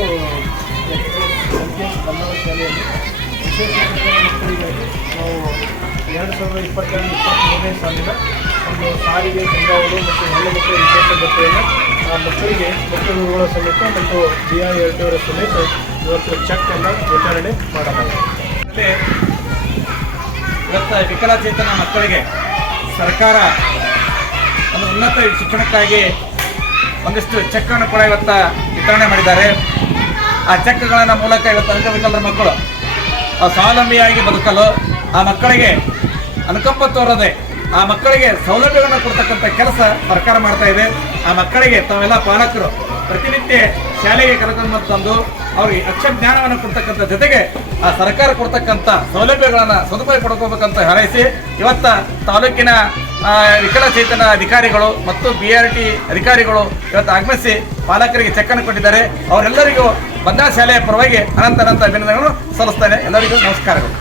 ಒಂದು ಕನ್ನಡ ಶಾಲೆಯಲ್ಲಿ ವಿಶೇಷ ಮಕ್ಕಳಿಗೆ ನಾವು 2022-23ನೇ ಸಾಲಿನ ಒಂದು ಸಾರಿಗೆ ಬೆಂಗಾವಲು ಮತ್ತು ಹೆಣ್ಣು ಮಕ್ಕಳ ವಿಶೇಷ ಭತ್ಯೆಯನ್ನು ಆ ಮಕ್ಕಳಿಗೆ ಮುಖ್ಯಗುರುಗಳ ಸಮೇತ ಮತ್ತು BILT ಸಮೇತ ಇವತ್ತು ಚೆಕ್ ಅನ್ನು ವಿತರಣೆ ಮಾಡಲಾಗಿದೆ. ಇವತ್ತು ವಿಕಲಚೇತನ ಮಕ್ಕಳಿಗೆ ಸರ್ಕಾರ ಒಂದು ಉನ್ನತ ಶಿಕ್ಷಣಕ್ಕಾಗಿ ಒಂದಿಷ್ಟು ಚೆಕ್ಕನ್ನು ಕೂಡ ಇವತ್ತು ವಿತರಣೆ ಮಾಡಿದ್ದಾರೆ. ಆ ಚೆಕ್ಗಳ ಮೂಲಕ ಇವತ್ತು ಅಂಗವಿಕಲರ ಮಕ್ಕಳು ಸ್ವಾವಲಂಬಿಯಾಗಿ ಬದುಕಲು ಆ ಮಕ್ಕಳಿಗೆ ಅನುಕಂಪ ತೋರದೆ ಆ ಮಕ್ಕಳಿಗೆ ಸೌಲಭ್ಯಗಳನ್ನು ಕೊಡ್ತಕ್ಕಂಥ ಕೆಲಸ ಸರ್ಕಾರ ಮಾಡ್ತಾ ಇದೆ. ಆ ಮಕ್ಕಳಿಗೆ ತಾವೆಲ್ಲ ಪಾಲಕರು ಪ್ರತಿನಿತ್ಯ ಶಾಲೆಗೆ ಕರೆದುಕೊಂಡು ತಂದು ಅವ್ರಿಗೆ ಅಕ್ಷರ ಜ್ಞಾನವನ್ನು ಕೊಡ್ತಕ್ಕಂಥ ಜೊತೆಗೆ ಆ ಸರ್ಕಾರ ಕೊಡ್ತಕ್ಕಂಥ ಸೌಲಭ್ಯಗಳನ್ನು ಸದುಪಯೋಗ ಪಡ್ಕೋಬೇಕಂತ ಹಾರೈಸಿ ಇವತ್ತ ತಾಲೂಕಿನ ವಿಕಲಚೇತನ ಅಧಿಕಾರಿಗಳು ಮತ್ತು BRT ಅಧಿಕಾರಿಗಳು ಇವತ್ತು ಆಗಮಿಸಿ ಪಾಲಕರಿಗೆ ಚೆಕ್ಕನ್ನು ಕೊಟ್ಟಿದ್ದಾರೆ. ಅವರೆಲ್ಲರಿಗೂ ಬಂಧನ ಶಾಲೆಯ ಪರವಾಗಿ ಅನಂತ ಅಭಿನಂದನೆಗಳನ್ನು ಸಲ್ಲಿಸ್ತೇನೆ. ಎಲ್ಲರಿಗೂ ನಮಸ್ಕಾರಗಳು.